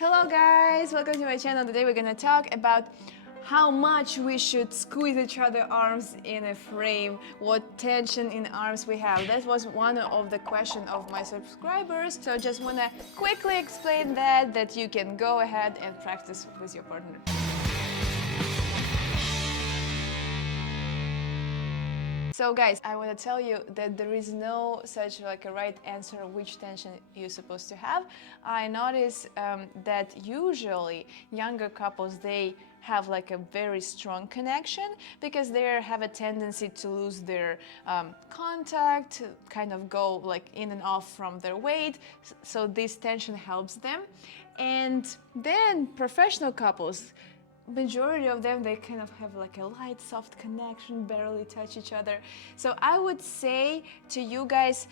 Hello guys, welcome to my channel. Today we're gonna talk about how much we should squeeze each other's arms in a frame, what tension in arms we have. That was one of the questions of my subscribers, so I just wanna quickly explain that you can go ahead and practice with your partner. So guys, I want to tell you that there is no such like a right answer which tension you're supposed to have. I notice that usually younger couples, they have like a very strong connection because they have a tendency to lose their contact, kind of go like in and off from their weight, so this tension helps them. And then professional couples, majority of them, they kind of have like a light, soft connection, barely touch each other. So I would say to you guys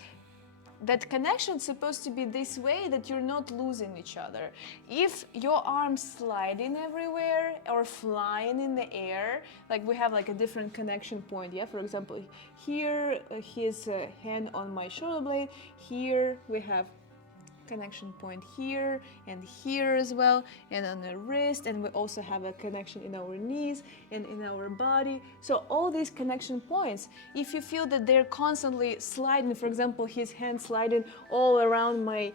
that connection is supposed to be this way, that you're not losing each other. If your arms sliding everywhere or flying in the air, like we have like a different connection point, yeah? For example, here his hand on my shoulder blade, here we have connection point here and here as well, and on the wrist, and we also have a connection in our knees and in our body. So all these connection points, if you feel that they're constantly sliding, for example his hand sliding all around my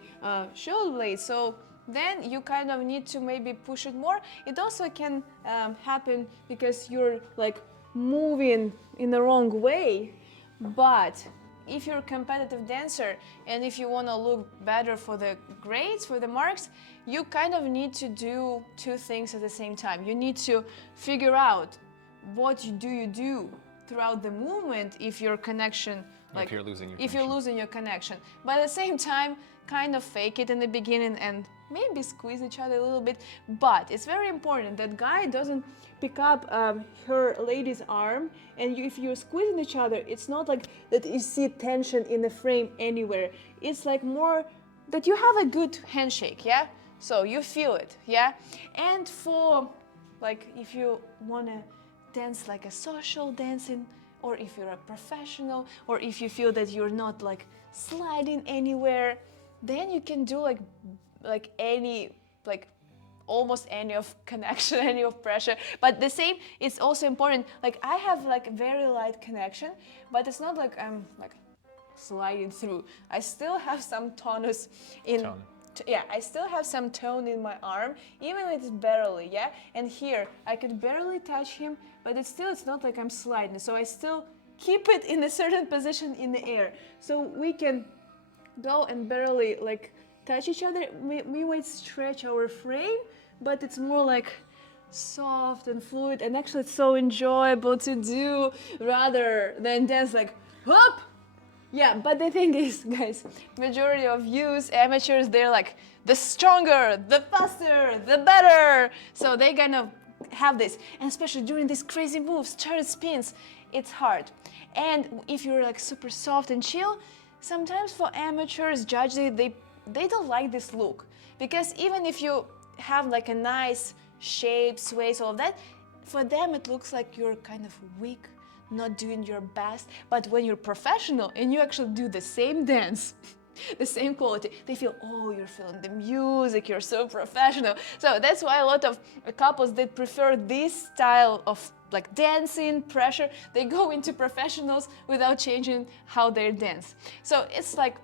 shoulder blade, so then you kind of need to maybe push it more. It also can happen because you're like moving in the wrong way. But if you're a competitive dancer and if you want to look better for the grades, for the marks, you kind of need to do two things at the same time. You need to figure out what you do throughout the movement if your connection, like if you're losing your connection. But at the same time, kind of fake it in the beginning and maybe squeeze each other a little bit. But it's very important that guy doesn't pick up her lady's arm, and if you're squeezing each other, it's not like that you see tension in the frame anywhere. It's like more that you have a good handshake, yeah? So you feel it, yeah? And for like if you want to dance like a social dancing, or if you're a professional, or if you feel that you're not like sliding anywhere, then you can do like any, like almost any of connection, any of pressure. But the same, it's also important, like I have like very light connection, but it's not like I'm like sliding through. I still have some tonus in yeah, I still have some tone in my arm, even if it's barely, yeah? And here, I could barely touch him, but it's not like I'm sliding, so I still keep it in a certain position in the air. So we can go and barely like touch each other. We might stretch our frame, but it's more like soft and fluid, and actually it's so enjoyable to do rather than dance like whoop. Yeah, but the thing is, guys, majority of yous, amateurs, they're like the stronger, the faster, the better. So they kind of have this, and especially during these crazy moves, turret spins, it's hard. And if you're like super soft and chill, sometimes for amateurs, judges, they don't like this look, because even if you have like a nice shape, sways, all of that, for them it looks like you're kind of weak, not doing your best. But when you're professional and you actually do the same dance, the same quality, they feel, oh, you're feeling the music, you're so professional. So that's why a lot of couples that prefer this style of like dancing, pressure, they go into professionals without changing how they dance. So it's like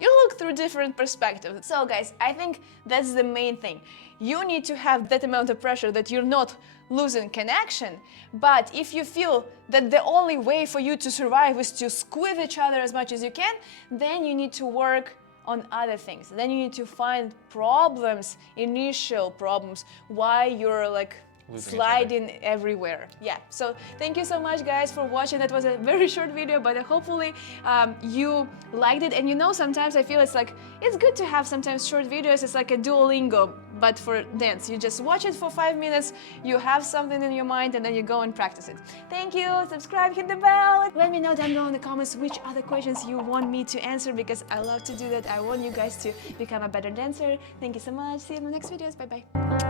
you look through different perspectives. So guys, I think that's the main thing. You need to have that amount of pressure that you're not losing connection. But if you feel that the only way for you to survive is to squeeze each other as much as you can, then you need to work on other things. Then you need to find problems, initial problems, why you're like sliding everywhere. Yeah, so thank you so much guys for watching. That was a very short video, but hopefully you liked it. And you know, sometimes I feel it's good to have sometimes short videos. It's like a Duolingo, but for dance. You just watch it for 5 minutes, you have something in your mind, and then you go and practice it. Thank you, subscribe, hit the bell. Let me know down below in the comments which other questions you want me to answer, because I love to do that. I want you guys to become a better dancer. Thank you so much. See you in the next videos. Bye bye.